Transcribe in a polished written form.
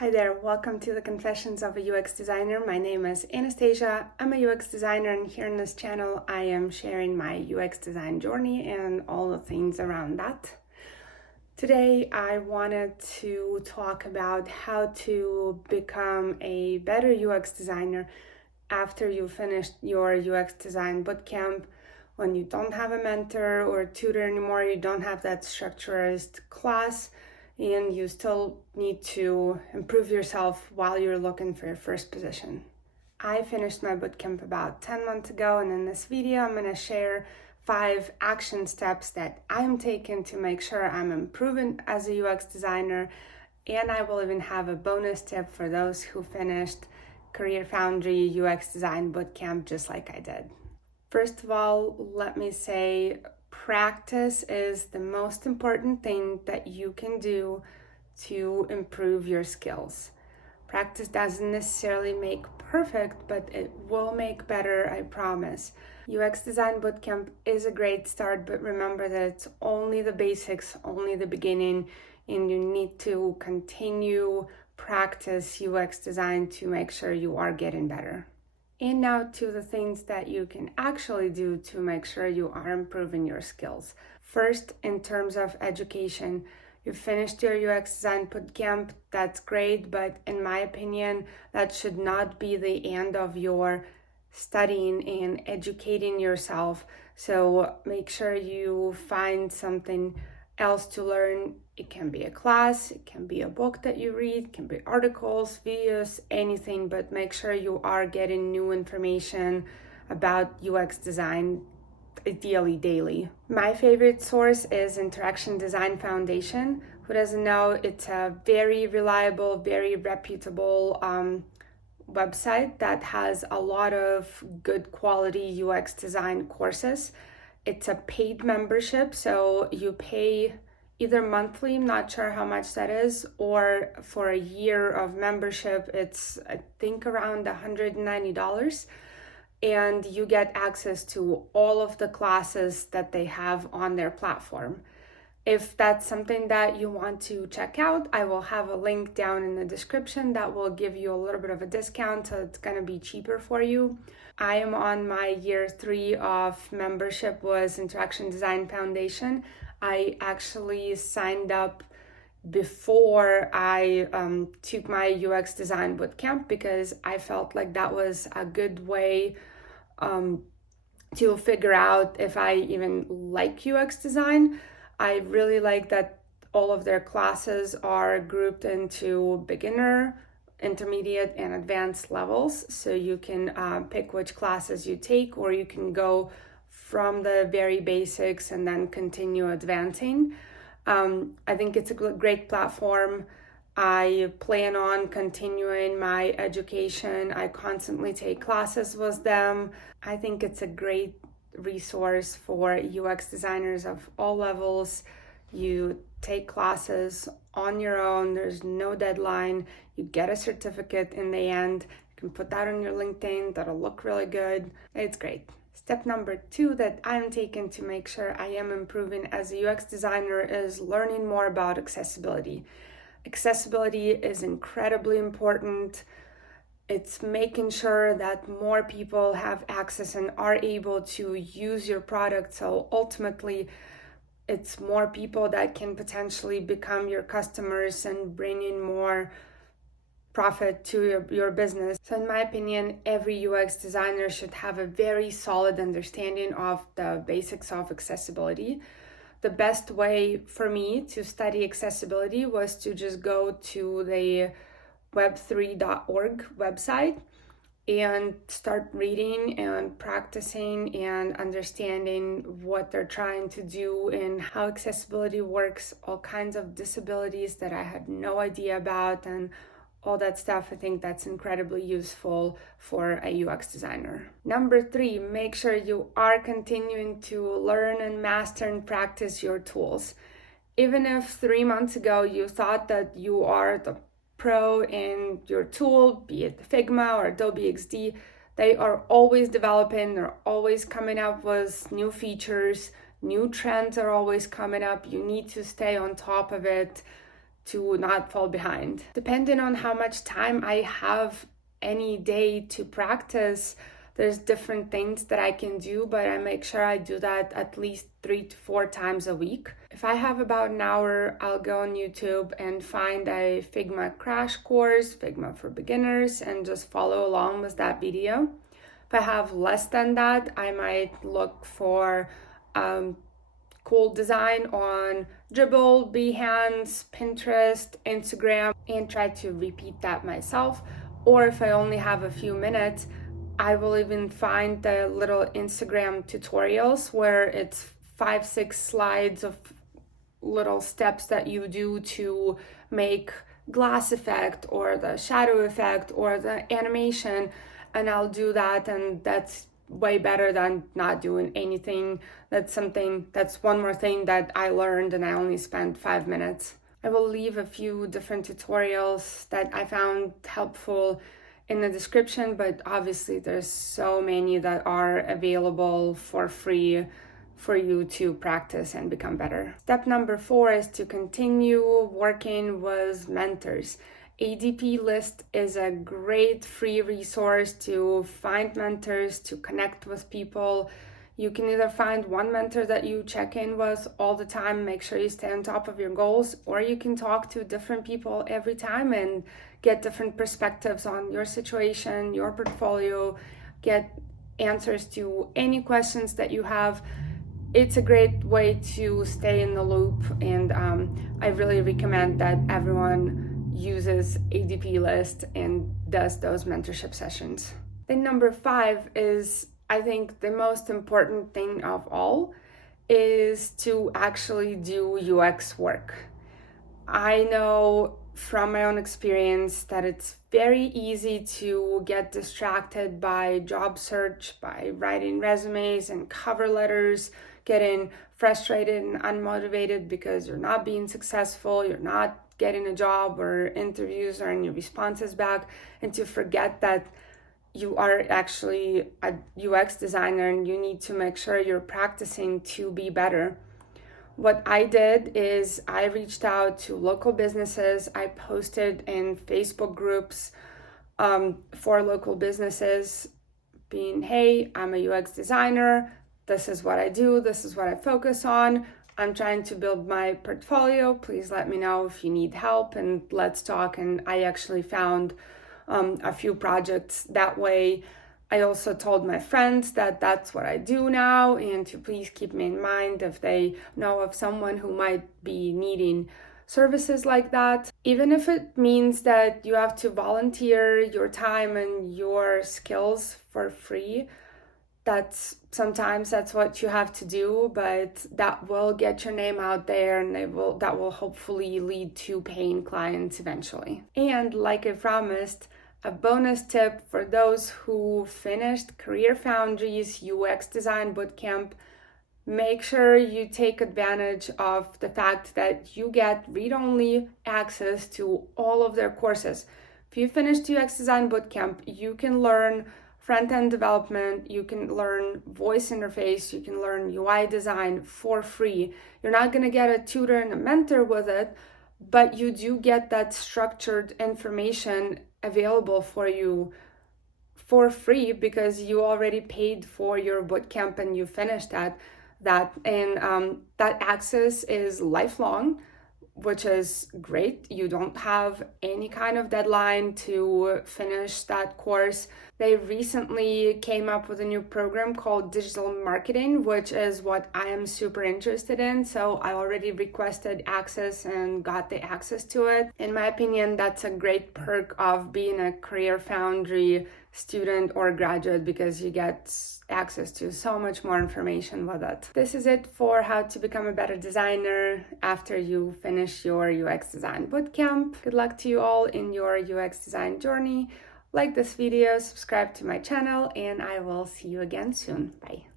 Hi there, welcome to the Confessions of a UX Designer. My name is Anastasia. I'm a UX designer, and here on this channel I am sharing my UX design journey and all the things around that. Today I wanted to talk about how to become a better UX designer after you finished your UX design bootcamp. When you don't have a mentor or a tutor anymore, you don't have that structured class, and you still need to improve yourself while you're looking for your first position. I finished my bootcamp about 10 months ago, and in this video I'm going to share 5 action steps that I'm taking to make sure I'm improving as a UX designer, and I will even have a bonus tip for those who finished Career Foundry UX Design Bootcamp just like I did. First of all, let me say practice is the most important thing that you can do to improve your skills. Practice doesn't necessarily make perfect, but it will make better, I promise. UX Design Bootcamp is a great start, but remember that it's only the basics, only the beginning, and you need to continue practice UX design to make sure you are getting better. And now to the things that you can actually do to make sure you are improving your skills. First, in terms of education, you finished your UX design bootcamp, that's great, but in my opinion, that should not be the end of your studying and educating yourself. So make sure you find something else to learn. It can be a class, it can be a book that you read, it can be articles, videos, anything, but make sure you are getting new information about UX design, ideally daily. My favorite source is Interaction Design Foundation. Who doesn't know, it's a very reliable, very reputable website that has a lot of good quality UX design courses. It's a paid membership, so you pay either monthly, I'm not sure how much that is, or for a year of membership, it's I think around $190. And you get access to all of the classes that they have on their platform. If that's something that you want to check out, I will have a link down in the description that will give you a little bit of a discount, so it's going to be cheaper for you. I am on my year 3 of membership was Interaction Design Foundation. I actually signed up before I took my UX design bootcamp because I felt like that was a good way to figure out if I even like UX design. I really like that all of their classes are grouped into beginner, intermediate, and advanced levels. So you can pick which classes you take, or you can go from the very basics and then continue advancing. I think it's a great platform. I plan on continuing my education. I constantly take classes with them. I think it's a great resource for UX designers of all levels. You take classes on your own, there's no deadline, you get a certificate in the end, you can put that on your LinkedIn, that'll look really good. It's great. Step number 2 that I'm taking to make sure I am improving as a UX designer is learning more about accessibility. Accessibility is incredibly important. It's making sure that more people have access and are able to use your product. So ultimately, it's more people that can potentially become your customers and bring in more profit to your business. So in my opinion, every UX designer should have a very solid understanding of the basics of accessibility. The best way for me to study accessibility was to just go to the web3.org website and start reading and practicing and understanding what they're trying to do and how accessibility works, all kinds of disabilities that I had no idea about, and all that stuff. I think that's incredibly useful for a UX designer. Number 3, make sure you are continuing to learn and master and practice your tools. Even if 3 months ago you thought that you are the pro in your tool, be it Figma or Adobe XD, they are always developing, they're always coming up with new features, new trends are always coming up. You need to stay on top of it. to not fall behind. Depending on how much time I have any day to practice, there's different things that I can do, but I make sure I do that at least 3 to 4 times a week. If I have about an hour, I'll go on YouTube and find a Figma crash course, Figma for beginners, and just follow along with that video. If I have less than that, I might look for cool design on Dribbble, Behance, Pinterest, Instagram, and try to repeat that myself. Or if I only have a few minutes, I will even find the little Instagram tutorials where it's 5-6 slides of little steps that you do to make glass effect or the shadow effect or the animation, and I'll do that, and that's way better than not doing anything. That's one more thing that I learned and I only spent 5 minutes. I will leave a few different tutorials that I found helpful in the description, but obviously there's so many that are available for free for you to practice and become better. Step number 4 is to continue working with mentors. ADP List is a great free resource to find mentors, to connect with people. You can either find one mentor that you check in with all the time, make sure you stay on top of your goals, or you can talk to different people every time and get different perspectives on your situation, your portfolio, get answers to any questions that you have. It's a great way to stay in the loop, and I really recommend that everyone uses ADP List and does those mentorship sessions. Then number 5 is, I think, the most important thing of all, is to actually do UX work. I know from my own experience that it's very easy to get distracted by job search, by writing resumes and cover letters, getting frustrated and unmotivated because you're not being successful, you're not getting a job or interviews or any responses back, and to forget that you are actually a UX designer and you need to make sure you're practicing to be better. What I did is I reached out to local businesses. I posted in Facebook groups for local businesses being, hey, I'm a UX designer. This is what I do. This is what I focus on. I'm trying to build my portfolio. Please let me know if you need help and let's talk. And I actually found a few projects that way. I also told my friends that that's what I do now, and to please keep me in mind if they know of someone who might be needing services like that. Even if it means that you have to volunteer your time and your skills for free, sometimes that's what you have to do, but that will get your name out there, and that will hopefully lead to paying clients eventually. And like I promised, a bonus tip for those who finished Career Foundry's UX Design Bootcamp: make sure you take advantage of the fact that you get read-only access to all of their courses. If you finished UX Design Bootcamp, you can learn front-end development, you can learn voice interface, you can learn UI design for free. You're not going to get a tutor and a mentor with it, but you do get that structured information available for you for free because you already paid for your bootcamp and you finished that access is lifelong, which is great. You don't have any kind of deadline to finish that course. They recently came up with a new program called Digital Marketing, which is what I am super interested in. So I already requested access and got the access to it. In my opinion, that's a great perk of being a Career Foundry student or graduate, because you get access to so much more information with it. This is it for how to become a better designer after you finish your UX design bootcamp. Good luck to you all in your UX design journey. Like this video, subscribe to my channel, and I will see you again soon. Bye.